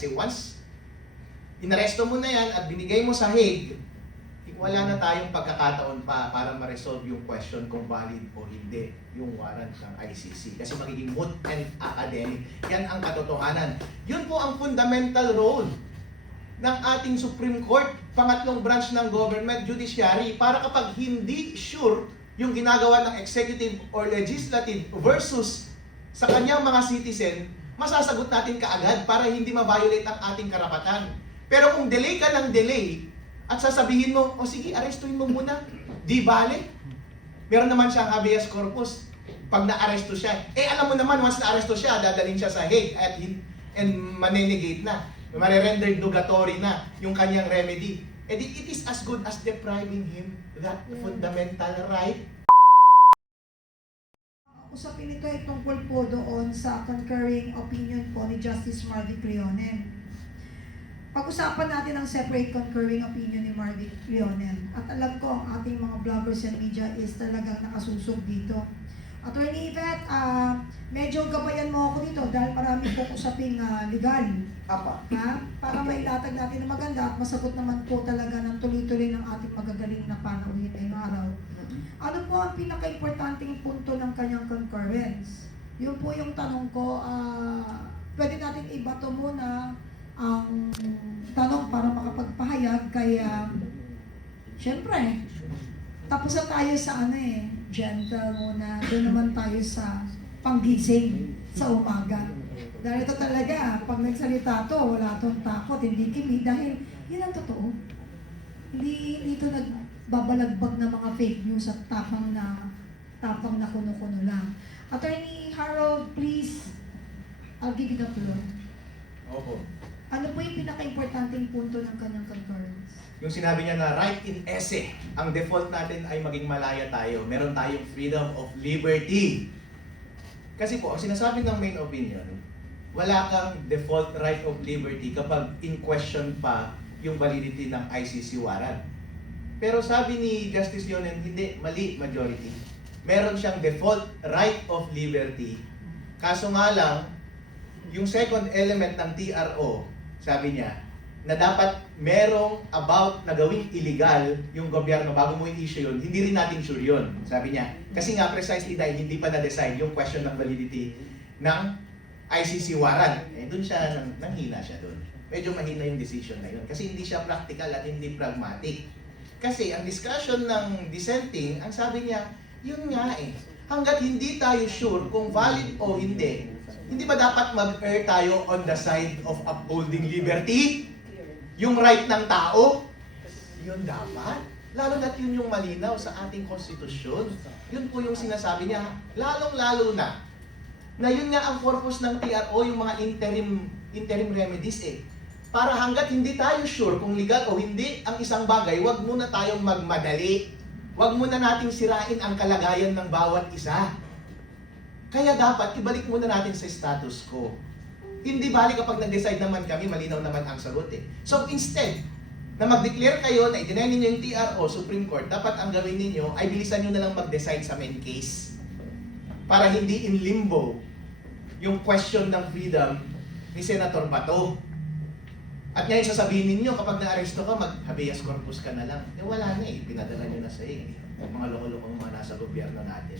Kasi once inaresto mo na yan at binigay mo sa Hague, wala na tayong pagkakataon pa para ma-resolve yung question kung valid o hindi yung warrant ng ICC. Kasi magiging moot and academic. Yan ang katotohanan. Yun po ang fundamental role ng ating Supreme Court, pangatlong branch ng government, judiciary, para kapag hindi sure yung ginagawa ng executive or legislative versus sa kanyang mga citizen, masasagot natin kaagad para hindi ma-violate ang ating karapatan. Pero kung delay ka ng delay, at sasabihin mo, o sige, arestuhin mo muna, di bale. Meron naman siyang habeas corpus pag na-aresto siya. Eh alam mo naman, once na-aresto siya, dadalhin siya sa Hague and manenegate na. Mare-rendered nugatory na yung kanyang remedy. Eh it is as good as depriving him that fundamental right. Usapin ito ay tungkol po doon sa concurring opinion po ni Justice Marvic Rionel. Pag-usapan natin ang separate concurring opinion ni Marvic Rionel. At alam ko ang ating mga bloggers and media is talagang nakasusog dito. Attorney Yvette, medyo gabayan mo ako dito dahil marami pong usaping legal. Apa. Para mailatag natin na maganda at masagot naman po talaga ng tuloy-tuloy ng ating magagaling na panauhin ngayong araw. Ano po ang pinaka-importanting punto ng kanyang concurrence? Yun po yung tanong ko. Pwede natin ibato muna ang tanong para makapagpahayag. Kaya, syempre, tapos na tayo sa gentle muna. Doon naman tayo sa panggising sa umaga. Dahil ito talaga, pag nagsalita to, wala tong takot, hindi kimi, dahil yun ang totoo. Hindi ito nagbabalagbag na mga fake news at tapang na kuno-kuno lang. Attorney Harold, please, I'll give you the floor. Opo. Ano po yung pinaka-importanting punto ng kanyang concurrence? Yung sinabi niya na right in esse, ang default natin ay maging malaya tayo. Meron tayong freedom of liberty. Kasi po, ang sinasabi ng main opinion, wala kang default right of liberty kapag in question pa yung validity ng ICC warrant. Pero sabi ni Justice Lionel, hindi, mali majority. Meron siyang default right of liberty. Kaso nga lang, yung second element ng TRO, sabi niya, na dapat merong about na gawing illegal yung gobyerno bago mo i-issue yun, hindi rin natin sure yun, sabi niya. Kasi nga precisely dahil hindi pa na-decide yung question ng validity ng ICC warrant. Eh dun siya, nanghina siya dun. Medyo mahina yung decision na yun. Kasi hindi siya practical at hindi pragmatic. Kasi ang discussion ng dissenting, ang sabi niya, yun nga hanggat hindi tayo sure kung valid o hindi ba dapat mag-err tayo on the side of upholding liberty? Yung right ng tao? Yun dapat. Lalo na't yun yung malinaw sa ating konstitusyon. Yun po yung sinasabi niya. Lalong-lalo na yun nga ang purpose ng TRO, yung mga interim remedies Para hanggat hindi tayo sure kung legal o hindi ang isang bagay, wag muna tayong magmadali. Wag muna nating sirain ang kalagayan ng bawat isa. Kaya dapat ibalik muna natin sa status quo. Hindi bali kapag nag-decide naman kami, malinaw naman ang sagot So instead, na mag-declare kayo na i-deny ninyo yung TRO, Supreme Court, dapat ang gawin ninyo ay bilisan nyo na lang mag-decide sa main case. Para hindi in limbo yung question ng freedom ni Senator Bato. At ngayon sasabihin ninyo, kapag na-aresto ka, mag-habeas corpus ka na lang. Wala na pinadala nyo na sa mga loko-lokong mga nasa gobyerno natin.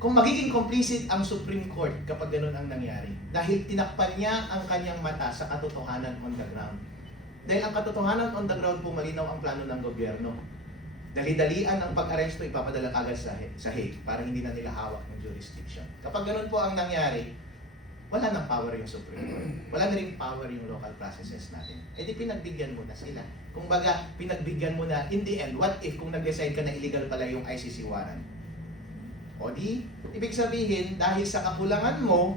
Kung magiging complicit ang Supreme Court kapag ganun ang nangyari, dahil tinakpan niya ang kanyang mata sa katotohanan on the ground. Dahil ang katotohanan on the ground po malinaw ang plano ng gobyerno. Dali-dalian ang pag-aresto, ipapadala agad sa Hague para hindi na nila hawak ng jurisdiction. Kapag ganun po ang nangyari, wala nang power yung Supreme Court. Wala na rin power yung local processes natin. Eh di pinagbigyan mo na sila. Kung baga, pinagbigyan mo na, in the end, what if kung nag-decide ka na illegal pala yung ICC warrant? O di, ibig sabihin, dahil sa kakulangan mo,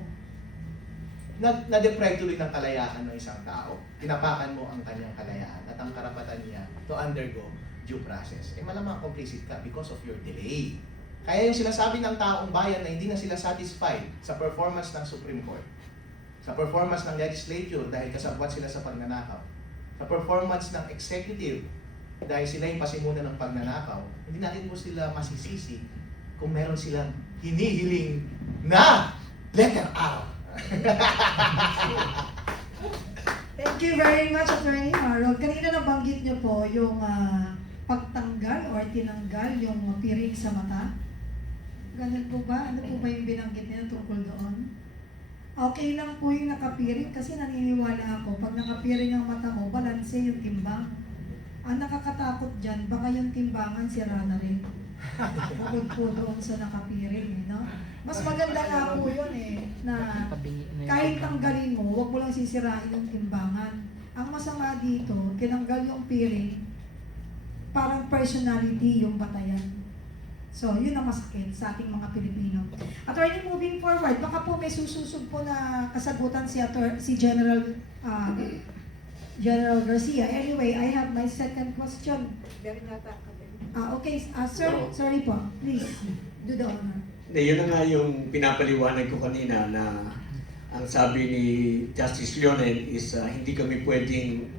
na-deprive tuloy ng kalayaan ng isang tao. Tinapakan mo ang kanyang kalayaan at ang karapatan niya to undergo due process. Eh malamang complicit ka because of your delay. Kaya yung sinasabi ng taong bayan na hindi na sila satisfied sa performance ng Supreme Court, sa performance ng legislature dahil kasabwat sila sa pagnanakaw, sa performance ng executive dahil sila yung pasimuna ng pagnanakaw, hindi natin po sila masisisi kung meron silang hinihiling na letter R. you very much, Attorney Harold. Kanina nabanggit niyo po yung pagtanggal or tinanggal yung piring sa mata. Ganun po ba? Ano po ba yung binanggit niya tungkol doon? Okay lang po yung nakapiring kasi naniniwala ako, pag nakapiring ang mata mo, balanse yung timbang. Ang nakakatakot dyan, baka yung timbangan sira na rin. Bukod po doon sa nakapiring, no? Mas maganda nga po yun na kahit tanggalin mo, huwag mo lang sisirain yung timbangan. Ang masama dito, tinanggal yung piring, parang personality yung batayan. So, yun ang masakit sa ating mga Pilipino. Attorney, moving forward, baka po may sususog po na kasagutan si General General Garcia. Anyway, I have my second question. Okay, sir, sorry po. Please, do the honor. Yun na nga yung pinapaliwanag ko kanina na ang sabi ni Justice Leonen is hindi kami pwedeng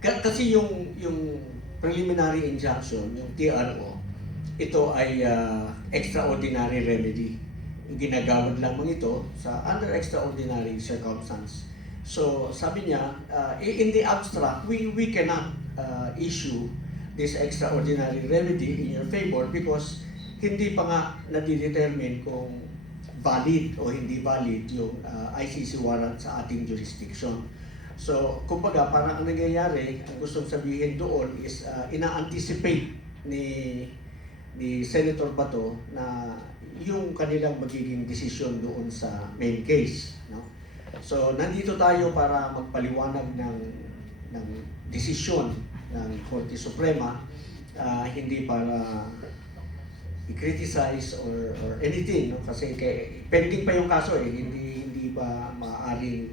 kasi yung preliminary injunction, yung TRO, ito ay extraordinary remedy. Ginagawad lamang ito sa under extraordinary circumstance. So sabi niya, in the abstract, we cannot issue this extraordinary remedy in your favor because hindi pa nga nadidetermine kung valid o hindi valid yung ICC warrant sa ating jurisdiction. So, kumbaga, parang ang nangyayari, ang gustong sabihin doon is ina-anticipate ni Senator Bato na yung kanilang magiging desisyon doon sa main case. No? So, nandito tayo para magpaliwanag ng desisyon ng Korte Suprema, hindi para i-criticize or anything, no? Kasi pending pa yung kaso hindi pa maaaring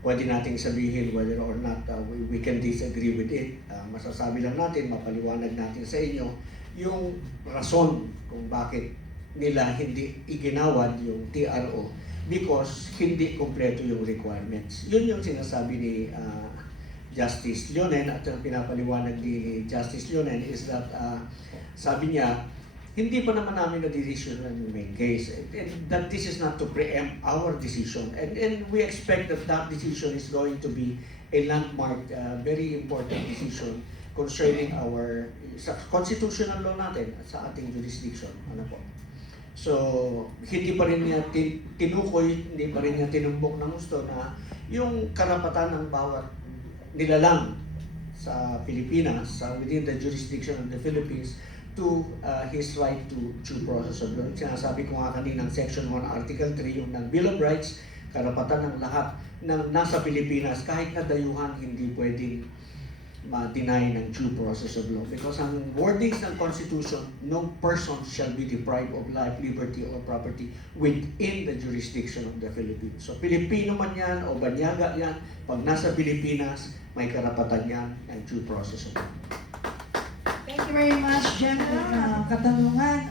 pwede nating sabihin whether or not we can disagree with it. Masasabi lang natin, mapaliwanag natin sa inyo yung rason kung bakit nila hindi iginawad yung TRO because hindi kompleto yung requirements. Yun yung sinasabi ni Justice Leonen at ang pinapaliwanag ni Justice Leonen is that sabi niya, hindi pa naman namin na-decision ng main case and that this is not to preempt our decision and we expect that that decision is going to be a landmark, very important decision concerning our constitutional law natin sa ating jurisdiction. Ano po? So, hindi pa rin niya tinukoy, hindi pa rin niya tinumbok ng gusto na yung karapatan ng bawat nilalang sa Pilipinas, within the jurisdiction of the Philippines, to his right to due process of law. Sinasabi ko nga kaninang Section 1, Article 3, yung ng Bill of Rights, karapatan ng lahat ng nasa Pilipinas, kahit na dayuhan, hindi pwedeng ma-deny ng due process of law. Because ang wordings ng Constitution, no person shall be deprived of life, liberty, or property within the jurisdiction of the Philippines. So, Pilipino man yan o banyaga yan, pag nasa Pilipinas, may karapatan yan ng due process of law. Thank you very much, General. Katanungan,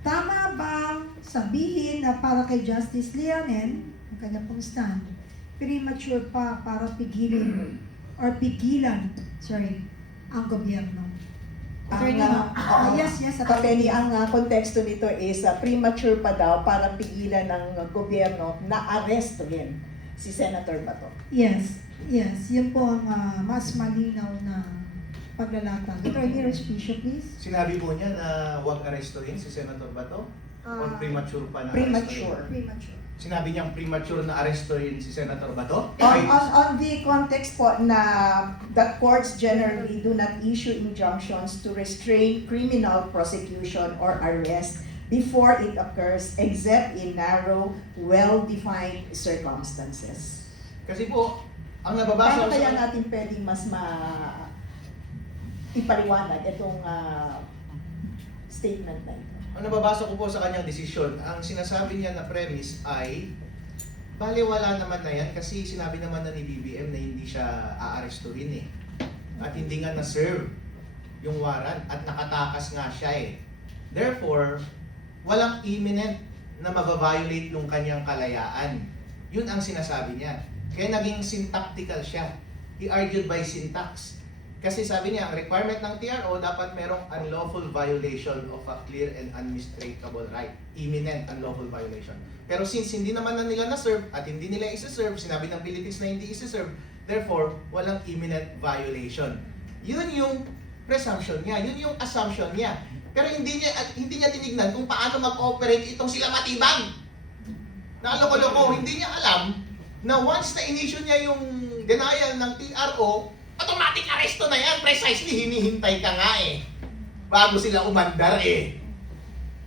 tama bang sabihin na para kay Justice Leonen, ang kanya pong stand, premature pa para pigilan ang gobyerno? Yes, Kapeli, ang konteksto nito is premature pa daw para pigilan ng gobyerno na arestuhin si Senator Bato. Yes, yun po ang mas malinaw na paglalatag. Attorney Respicio, please. Sinabi po niya na huwag arestuhin si Senator Bato? Or premature pa na Premature. Premature. Sinabi niyang premature na arestuhin si Senator Bato? On the context po na the courts generally do not issue injunctions to restrain criminal prosecution or arrest before it occurs except in narrow, well-defined circumstances. Kasi po, ang nababasa Paano kaya natin pwedeng mas ipaliwanag itong statement na ito? Ang nababasa ko po sa kanyang desisyon, ang sinasabi niya na premise ay baliwala naman na yan kasi sinabi naman na ni BBM na hindi siya aarestuhin eh. At hindi nga na-serve yung warrant at nakatakas nga siya eh. Therefore, walang imminent na mababiolate yung kanyang kalayaan. Yun ang sinasabi niya. Kaya naging syntactical siya. He argued by syntax. Kasi sabi niya, ang requirement ng TRO dapat merong unlawful violation of a clear and unmistakable right. Imminent unlawful violation. Pero since hindi naman na nila na-serve at hindi nila isi-serve, sinabi ng Philippines na hindi isi-serve, therefore, walang imminent violation. Yun yung presumption niya, yun yung assumption niya. Pero hindi niya tinignan kung paano mag-operate itong sila Matibag. Nakaloko-loko, hindi niya alam na once na inisyu niya yung denial ng TRO, automatic arresto na yan. Precisely, hinihintay ka nga eh. Bago sila umandar eh.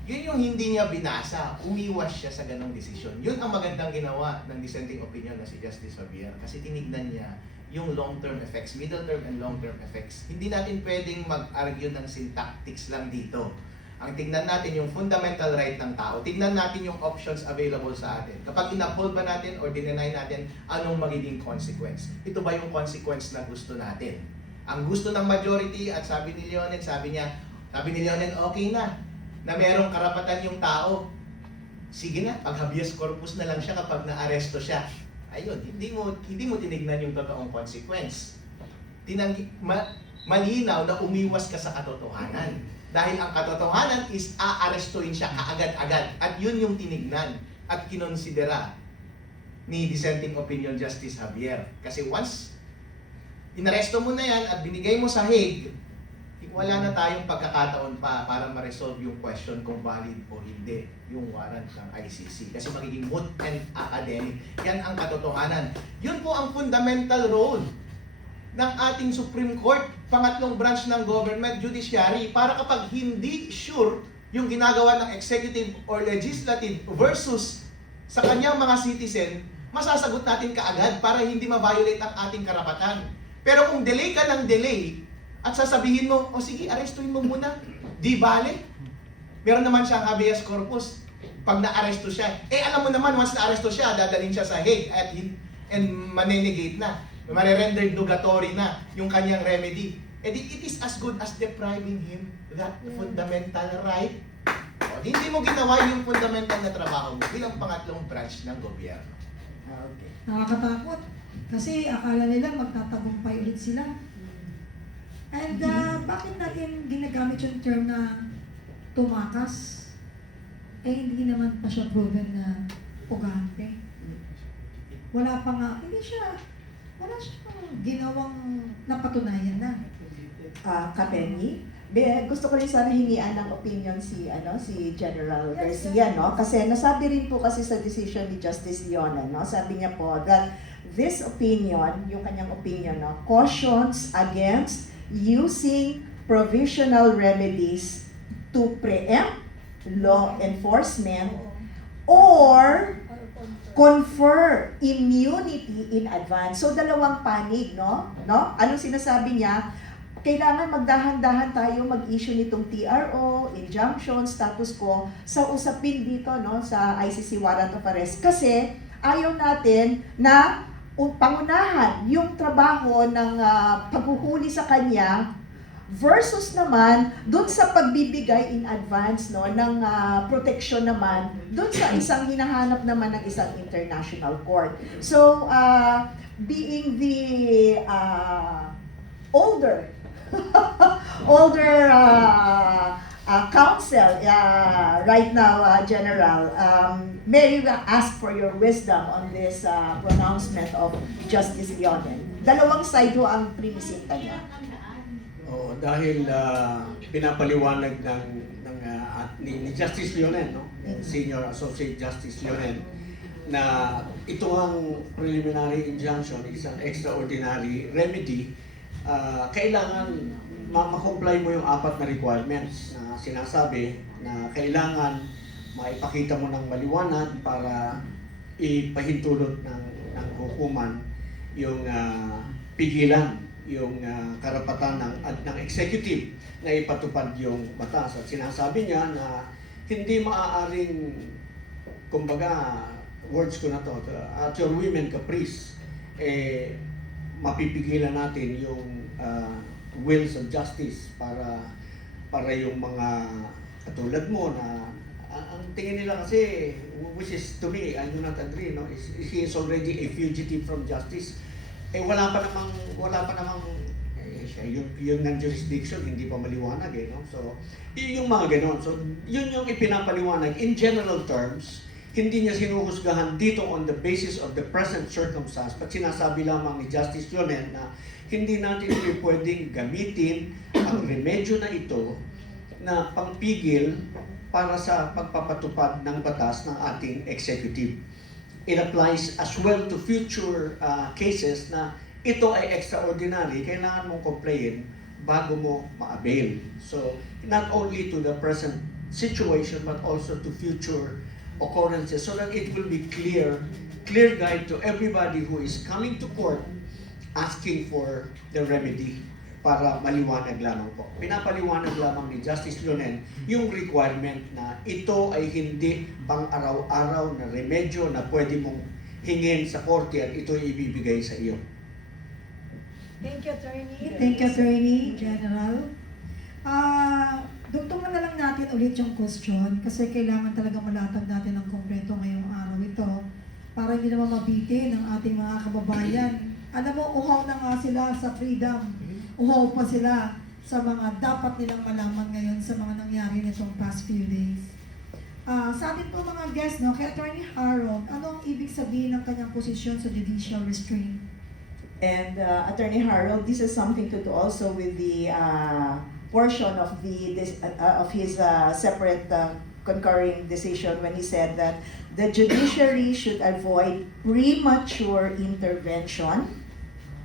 Yun yung hindi niya binasa. Umiwas siya sa ganong desisyon. Yun ang magandang ginawa ng dissenting opinion na si Justice Javier. Kasi tinignan niya yung long-term effects, middle-term and long-term effects. Hindi natin pwedeng mag-argue ng syntactics lang dito. Ang tignan natin yung fundamental right ng tao. Tignan natin yung options available sa atin. Kapag in-uphold ba natin or dineny natin, anong magiging consequence? Ito ba yung consequence na gusto natin? Ang gusto ng majority at sabi ni Leonen, okay na merong karapatan yung tao. Sige na, pag habeas corpus na lang siya kapag na-aresto siya. Ayun, hindi mo tinignan yung totoong consequence. Malinaw na umiwas ka sa katotohanan. Dahil ang katotohanan is aarestuin siya kaagad-agad. At yun yung tinignan at kinonsidera ni dissenting opinion Justice Javier. Kasi once inaresto mo na yan at binigay mo sa Hague, wala na tayong pagkakataon pa para ma-resolve yung question kung valid o hindi yung warrant ng ICC. Kasi magiging moot and academic. Yan ang katotohanan. Yun po ang fundamental role ng ating Supreme Court, pangatlong branch ng government, judiciary, para kapag hindi sure yung ginagawa ng executive or legislative versus sa kanyang mga citizen, masasagot natin kaagad para hindi ma-violate ang ating karapatan. Pero kung delay ka ng delay, at sasabihin mo, o sige, arestuin mo muna, di bale. Meron naman siyang habeas corpus. Pag na-aresto siya, alam mo naman, once na-aresto siya, dadalhin siya sa Hague and manenegate na. Mare-rendered nugatory na yung kanyang remedy. It is as good as depriving him that fundamental right. O, hindi mo ginawa yung fundamental na trabaho mo bilang pangatlong branch ng gobyerno. Okay. Nakakatakot. Kasi akala nila magtatagumpay ulit sila. And bakit natin ginagamit yung term na tumakas? Hindi naman pa siya proven na pugante. Wala pa nga, wala siyang ginawang napatunayan na. Kapenny, gusto ko rin sana hingian ng opinion si General Garcia, no? Kasi nasabi rin po kasi sa decision ni Justice Leonen, no? Sabi niya po that this opinion, yung kanyang opinion, no, cautions against using provisional remedies to preempt law enforcement or confer immunity in advance. So dalawang panig, no? Anong sinasabi niya? Kailangan magdahan-dahan tayo mag-issue nitong TRO, injunction, status quo sa usapin dito, no, sa ICC warrant of arrest kasi ayaw natin na pangunahan yung trabaho ng paghuhuli sa kanya versus naman dun sa pagbibigay in advance, no, ng proteksyon naman dun sa isang hinahanap naman ng isang international court. So, being the older counsel right now, General, may we ask for your wisdom on this pronouncement of Justice Leonen. Dalawang side ho ang prinisita niya. Oo, dahil pinapaliwanag ni Justice Leonen, no? Senior Associate Justice Leonen, na ito ang preliminary injunction, isang extraordinary remedy. Kailangan ma-comply mo yung 4 na requirements na sinasabi na kailangan maipakita mo ng maliwanag para ipahintulot ng hukuman yung pigilan yung karapatan ng executive na ipatupad yung batas. At sinasabi niya na hindi maaaring, kumbaga, words ko na to, at your women caprice, mapipigilan natin yung wills of justice para yung mga katulad mo na ang tingin nila kasi, which is to me, I do not agree, no, he is already a fugitive from justice. Wala pa namang yung non-jurisdiction hindi pa maliwanag eh, no? So, yung mga ganon. So, yun yung ipinapaliwanag. In general terms, hindi niya sinuhusgahan dito on the basis of the present circumstance, but sinasabi lamang ni Justice Leonel na hindi natin pwedeng gamitin ang remedyo na ito na pangpigil para sa pagpapatupad ng batas ng ating executive. It applies as well to future cases na ito ay extraordinary, kailangan mong complain bago mo ma-avail. So, not only to the present situation but also to future occurrences so that it will be clear guide to everybody who is coming to court asking for the remedy para maliwanag lamang po. Pinapaliwanag lamang ni Justice Leonel yung requirement na ito ay hindi pang araw-araw na remedyo na pwede mong hingin sa korte at ito ay ibibigay sa iyo. Thank you, Attorney. Thank you, Attorney General. Dugtungan na lang natin ulit yung question kasi kailangan talaga malatag natin ng kompleto ngayong araw ito para hindi naman mabitin ng ating mga kababayan. Alam mo, uhaw na nga sila sa freedom. Uhaw pa sila sa mga dapat nilang malaman ngayon sa mga nangyari nitong past few days. Sa atin po mga guests, no, kay Attorney Harold, ano ang ibig sabihin ng kanyang posisyon sa judicial restraint? And Attorney Harold, this is something to do also with the portion of his separate concurring decision when he said that the judiciary should avoid premature intervention,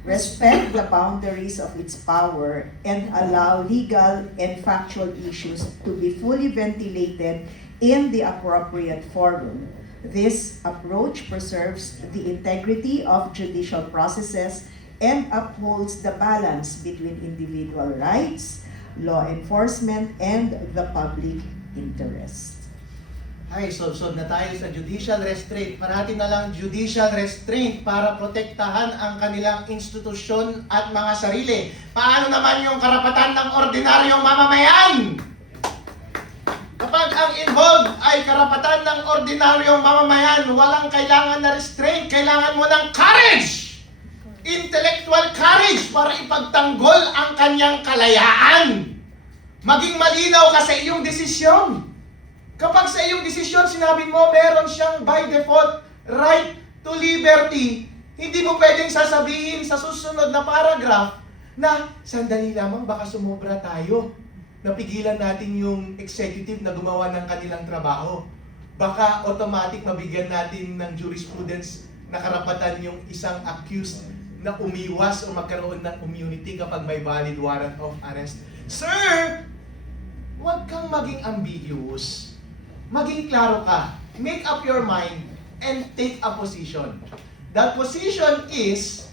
respect the boundaries of its power, and allow legal and factual issues to be fully ventilated in the appropriate forum. This approach preserves the integrity of judicial processes and upholds the balance between individual rights, law enforcement, and the public interest. Ay, sob-sob na tayo sa judicial restraint. Parati na lang judicial restraint para protektahan ang kanilang institusyon at mga sarili. Paano naman yung karapatan ng ordinaryong mamamayan? Kapag ang involved ay karapatan ng ordinaryong mamamayan, walang kailangan na restraint. Kailangan mo ng courage! Intellectual courage para ipagtanggol ang kanyang kalayaan. Maging malinaw ka sa iyong desisyon. Kapag sa iyong desisyon sinabi mo meron siyang by default right to liberty, hindi mo pwedeng sasabihin sa susunod na paragraph na sandali lamang baka sumobra tayo. Napigilan natin yung executive na gumawa ng kanilang trabaho. Baka automatic mabigyan natin ng jurisprudence na karapatan yung isang accused na umiwas o magkaroon ng immunity kapag may valid warrant of arrest. Sir, huwag kang maging ambiguous. Maging klaro ka. Make up your mind and take a position. That position is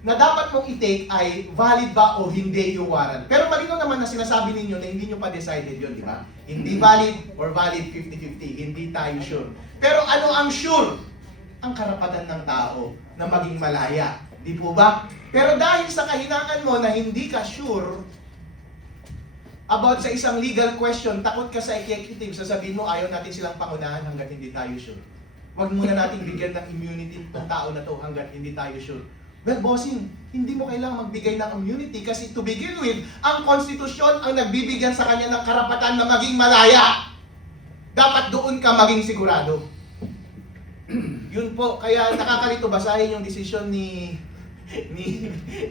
na dapat mong i-take ay valid ba o hindi yung warrant. Pero malinaw naman na sinasabi ninyo na hindi nyo pa decided yun, di ba? Hindi valid or valid 50-50. Hindi tayo sure. Pero ano ang sure? Ang karapatan ng tao na maging malaya. Di po ba? Pero dahil sa kahinaan mo na hindi ka sure about sa isang legal question, takot ka sa executive, sasabihin mo ayaw natin silang pangunahan hanggat hindi tayo sure. Huwag muna natin bigyan ng immunity itong tao na to hanggat hindi tayo sure. Well, bossing, hindi mo kailangang magbigay ng immunity kasi to begin with, ang konstitusyon ang nagbibigyan sa kanya ng karapatan na maging malaya. Dapat doon ka maging sigurado. Yun po, kaya nakakalito basahin yung desisyon ni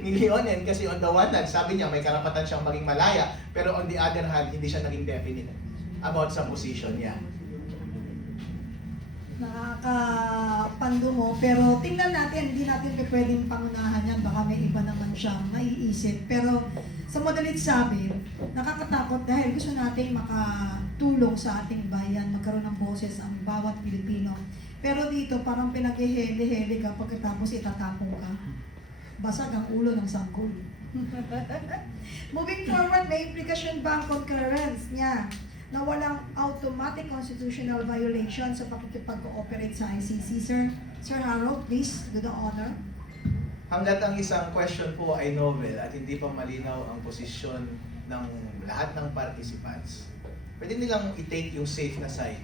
Leonen kasi on the one hand, sabi niya may karapatan siyang maging malaya, pero on the other hand, hindi siya naging definite about sa position niya. Nakakapando mo, pero tingnan natin, hindi natin pwedeng pangunahan yan, baka may iba naman siyang naiisip. Pero sa madalit sabi, nakakatakot dahil gusto natin makatulong sa ating bayan, magkaroon ng boses ang bawat Pilipino. Pero dito, parang pinag-heli-heli ka pagkatapos itatapong ka. Basag ang ulo ng sanggol. Moving forward, may implikasyon ba ang concurrence niya na walang automatic constitutional violation sa pakikipag-cooperate sa ICC, sir? Sir Harold, please, do the honor. Hanggat ang isang question po ay novel at hindi pa malinaw ang posisyon ng lahat ng participants, pwede nilang i-take yung safe na side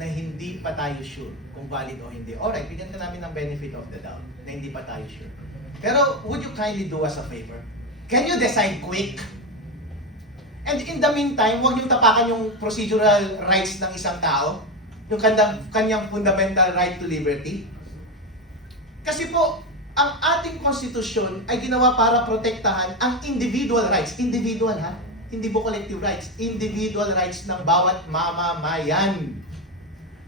na hindi pa tayo sure kung valid o hindi. Alright, bigyan ka namin ng benefit of the doubt na hindi pa tayo sure. Pero would you kindly do us a favor? Can you decide quick? And in the meantime, huwag niyong tapakan yung procedural rights ng isang tao, yung kanyang fundamental right to liberty. Kasi po, ang ating konstitusyon ay ginawa para protektahan ang individual rights. Individual ha? Hindi po collective rights. Individual rights ng bawat mamamayan.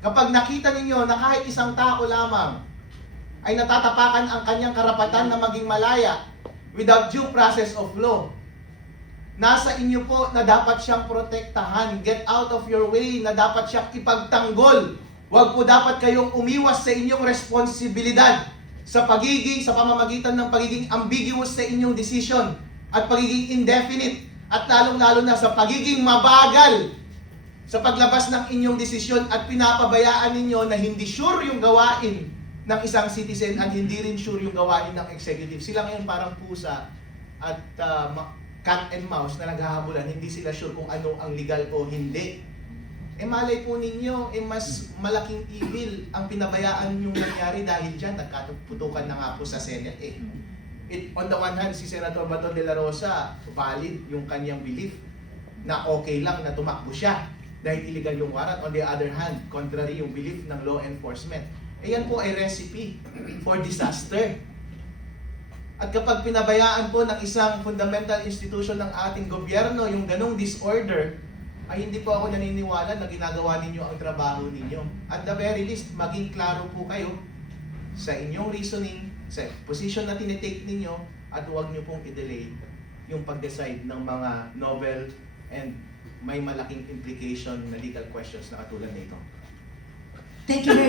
Kapag nakita ninyo na kahit isang tao lamang ay natatapakan ang kanyang karapatan na maging malaya without due process of law, nasa inyo po na dapat siyang protektahan. Get out of your way na dapat siyang ipagtanggol. Huwag po dapat kayong umiwas sa inyong responsibilidad sa pamamagitan ng pagiging ambiguous sa inyong decision at pagiging indefinite at lalong-lalo na sa pagiging mabagal sa paglabas ng inyong desisyon at pinapabayaan ninyo na hindi sure yung gawain ng isang citizen at hindi rin sure yung gawain ng executive. Sila ngayon parang pusa at cat and mouse na naghahabulan, hindi sila sure kung ano ang legal o hindi. Malay po ninyo, mas malaking evil ang pinabayaan yung nangyari dahil dyan, nagkatuputukan na nga po sa Senate. On the one hand, si Senator Bato de la Rosa, valid yung kanyang belief na okay lang na tumakbo siya dahil illegal yung warrant. On the other hand, contrary yung belief ng law enforcement. Yan po ay recipe for disaster. At kapag pinabayaan po ng isang fundamental institution ng ating gobyerno yung ganong disorder, ay hindi po ako naniniwala na ginagawa ninyo ang trabaho ninyo. At the very least, maging klaro po kayo sa inyong reasoning, sa position na tinitake ninyo, at huwag nyo pong i-delay yung pag-decide ng mga novel and may malaking implication na legal questions na katulad nito. Thank you very